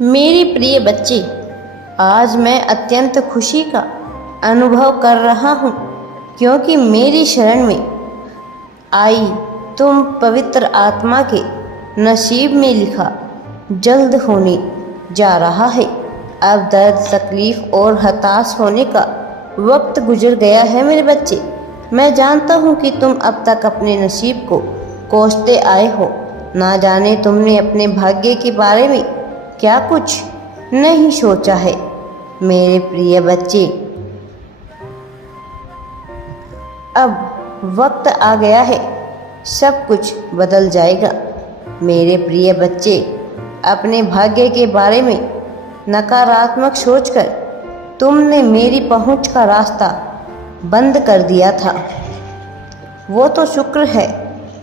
मेरे प्रिय बच्चे, आज मैं अत्यंत खुशी का अनुभव कर रहा हूँ क्योंकि मेरी शरण में आई तुम पवित्र आत्मा के नसीब में लिखा जल्द होने जा रहा है। अब दर्द, तकलीफ और हताश होने का वक्त गुजर गया है मेरे बच्चे। मैं जानता हूँ कि तुम अब तक अपने नसीब को कोसते आए हो। ना जाने तुमने अपने भाग्य के बारे में क्या कुछ नहीं सोचा है। मेरे प्रिय बच्चे, अब वक्त आ गया है, सब कुछ बदल जाएगा। मेरे प्रिय बच्चे, अपने भाग्य के बारे में नकारात्मक सोचकर तुमने मेरी पहुंच का रास्ता बंद कर दिया था। वो तो शुक्र है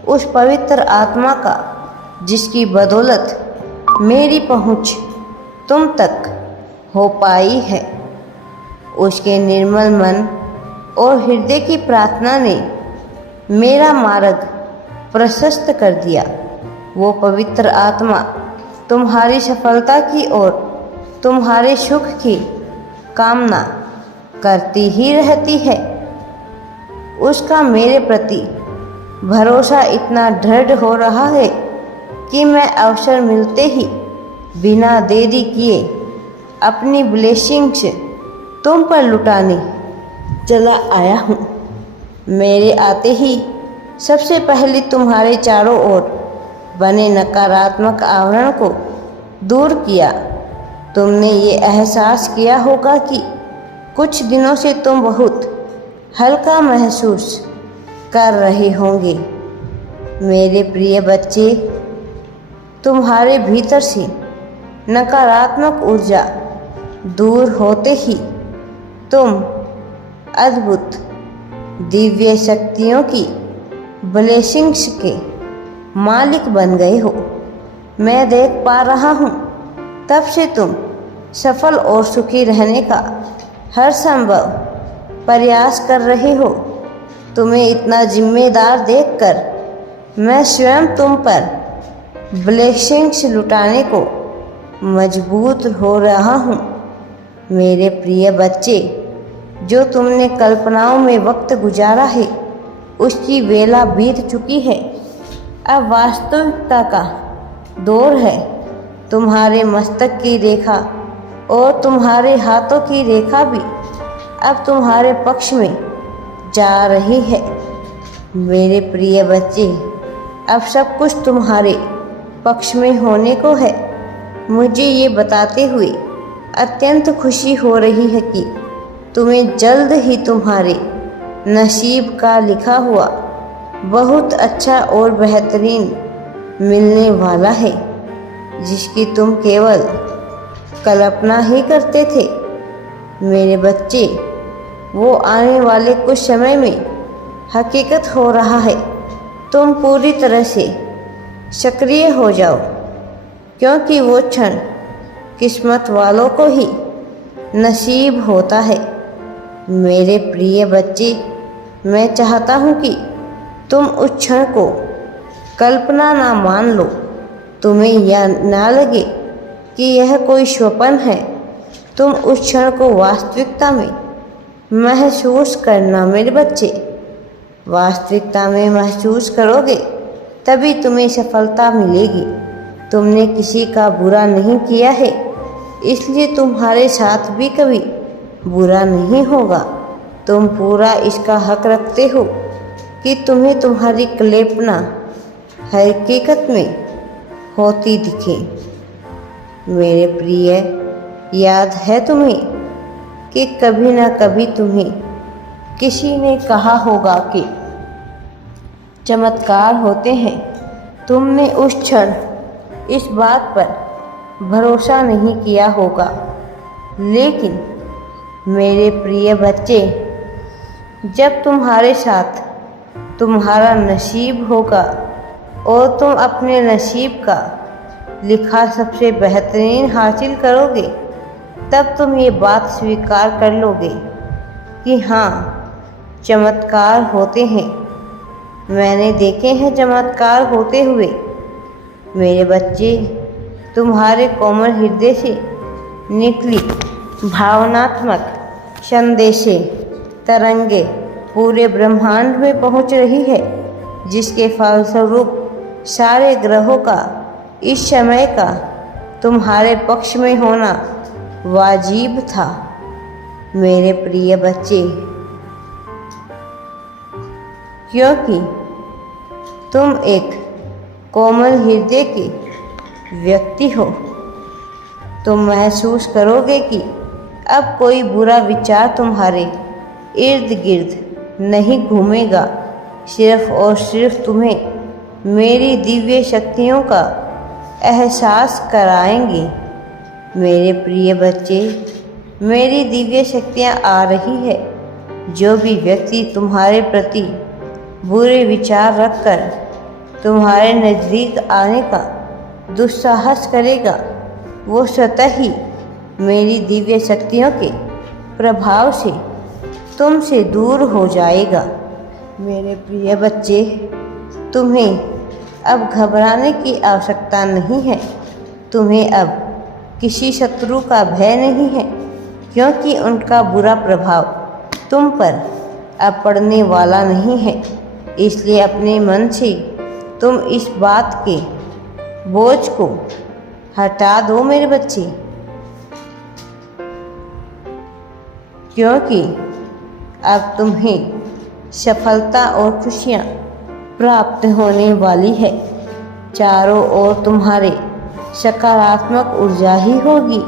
उस पवित्र आत्मा का जिसकी बदौलत मेरी पहुंच तुम तक हो पाई है। उसके निर्मल मन और हृदय की प्रार्थना ने मेरा मार्ग प्रशस्त कर दिया। वो पवित्र आत्मा तुम्हारी सफलता की और तुम्हारे सुख की कामना करती ही रहती है। उसका मेरे प्रति भरोसा इतना दृढ़ हो रहा है कि मैं अवसर मिलते ही बिना देरी किए अपनी ब्लेसिंग्स तुम पर लुटाने चला आया हूँ। मेरे आते ही सबसे पहले तुम्हारे चारों ओर बने नकारात्मक आवरण को दूर किया। तुमने ये एहसास किया होगा कि कुछ दिनों से तुम बहुत हल्का महसूस कर रहे होंगे। मेरे प्रिय बच्चे, तुम्हारे भीतर से नकारात्मक ऊर्जा दूर होते ही तुम अद्भुत दिव्य शक्तियों की ब्लेसिंग्स के मालिक बन गए हो। मैं देख पा रहा हूँ तब से तुम सफल और सुखी रहने का हर संभव प्रयास कर रहे हो। तुम्हें इतना जिम्मेदार देखकर मैं स्वयं तुम पर ब्लेसिंग्स लुटाने को मजबूर हो रहा हूँ। मेरे प्रिय बच्चे, जो तुमने कल्पनाओं में वक्त गुजारा है उसकी वेला बीत चुकी है। अब वास्तविकता का दौर है। तुम्हारे मस्तक की रेखा और तुम्हारे हाथों की रेखा भी अब तुम्हारे पक्ष में जा रही है। मेरे प्रिय बच्चे, अब सब कुछ तुम्हारे पक्ष में होने को है। मुझे ये बताते हुए अत्यंत खुशी हो रही है कि तुम्हें जल्द ही तुम्हारे नसीब का लिखा हुआ बहुत अच्छा और बेहतरीन मिलने वाला है, जिसकी तुम केवल कल्पना ही करते थे। मेरे बच्चे, वो आने वाले कुछ समय में हकीकत हो रहा है। तुम पूरी तरह से सक्रिय हो जाओ, क्योंकि वो क्षण किस्मत वालों को ही नसीब होता है। मेरे प्रिय बच्चे, मैं चाहता हूँ कि तुम उस क्षण को कल्पना ना मान लो। तुम्हें यह ना लगे कि यह कोई स्वप्न है। तुम उस क्षण को वास्तविकता में महसूस करना मेरे बच्चे। वास्तविकता में महसूस करोगे तभी तुम्हें सफलता मिलेगी। तुमने किसी का बुरा नहीं किया है, इसलिए तुम्हारे साथ भी कभी बुरा नहीं होगा। तुम पूरा इसका हक रखते हो कि तुम्हें तुम्हारी कल्पना हकीकत में होती दिखे। मेरे प्रिय, याद है तुम्हें कि कभी ना कभी तुम्हें किसी ने कहा होगा कि चमत्कार होते हैं। तुमने उस क्षण इस बात पर भरोसा नहीं किया होगा, लेकिन मेरे प्रिय बच्चे, जब तुम्हारे साथ तुम्हारा नसीब होगा और तुम अपने नसीब का लिखा सबसे बेहतरीन हासिल करोगे, तब तुम ये बात स्वीकार कर लोगे कि हाँ, चमत्कार होते हैं। मैंने देखे हैं चमत्कार होते हुए। मेरे बच्चे, तुम्हारे कोमल हृदय से निकली भावनात्मक संदेशें तरंगे पूरे ब्रह्मांड में पहुंच रही है, जिसके फलस्वरूप सारे ग्रहों का इस समय का तुम्हारे पक्ष में होना वाजिब था। मेरे प्रिय बच्चे, क्योंकि तुम एक कोमल हृदय के व्यक्ति हो, तुम महसूस करोगे कि अब कोई बुरा विचार तुम्हारे इर्द गिर्द नहीं घूमेगा। सिर्फ और सिर्फ तुम्हें मेरी दिव्य शक्तियों का एहसास कराएंगे। मेरे प्रिय बच्चे, मेरी दिव्य शक्तियाँ आ रही है। जो भी व्यक्ति तुम्हारे प्रति बुरे विचार रखकर तुम्हारे नज़दीक आने का दुस्साहस करेगा, वो स्वतः ही मेरी दिव्य शक्तियों के प्रभाव से तुमसे दूर हो जाएगा। मेरे प्रिय बच्चे, तुम्हें अब घबराने की आवश्यकता नहीं है। तुम्हें अब किसी शत्रु का भय नहीं है, क्योंकि उनका बुरा प्रभाव तुम पर अब पड़ने वाला नहीं है। इसलिए अपने मन से तुम इस बात के बोझ को हटा दो मेरे बच्चे, क्योंकि अब तुम्हें सफलता और खुशियाँ प्राप्त होने वाली है। चारों ओर तुम्हारे सकारात्मक ऊर्जा ही होगी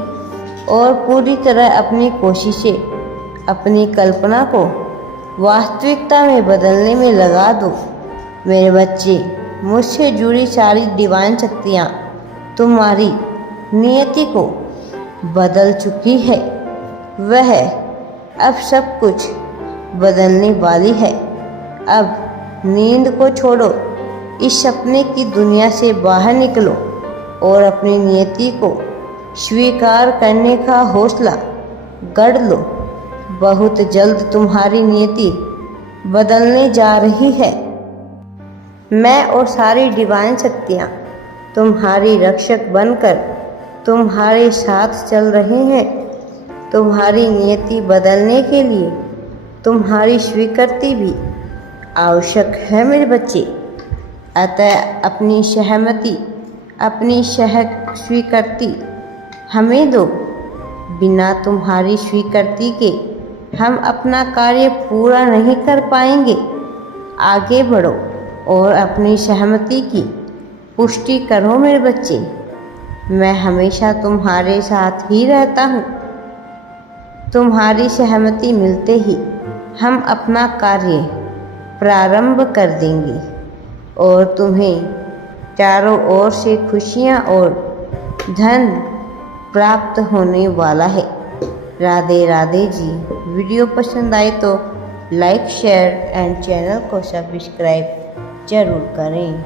और पूरी तरह अपनी कोशिशें, अपनी कल्पना को वास्तविकता में बदलने में लगा दो। मेरे बच्चे, मुझसे जुड़ी सारी डिवाइन शक्तियाँ तुम्हारी नियति को बदल चुकी है। वह अब सब कुछ बदलने वाली है। अब नींद को छोड़ो, इस सपने की दुनिया से बाहर निकलो और अपनी नियति को स्वीकार करने का हौसला गढ़ लो। बहुत जल्द तुम्हारी नियति बदलने जा रही है। मैं और सारी डिवाइन शक्तियाँ तुम्हारी रक्षक बनकर तुम्हारे साथ चल रहे हैं। तुम्हारी नियति बदलने के लिए तुम्हारी स्वीकृति भी आवश्यक है मेरे बच्चे। अतः अपनी सहमति, अपनी स्वीकृति हमें दो। बिना तुम्हारी स्वीकृति के हम अपना कार्य पूरा नहीं कर पाएंगे। आगे बढ़ो और अपनी सहमति की पुष्टि करो मेरे बच्चे। मैं हमेशा तुम्हारे साथ ही रहता हूँ। तुम्हारी सहमति मिलते ही हम अपना कार्य प्रारंभ कर देंगे और तुम्हें चारों ओर से खुशियाँ और धन प्राप्त होने वाला है। राधे राधे जी। वीडियो पसंद आए तो लाइक, शेयर एंड चैनल को सब्सक्राइब जरूर करें।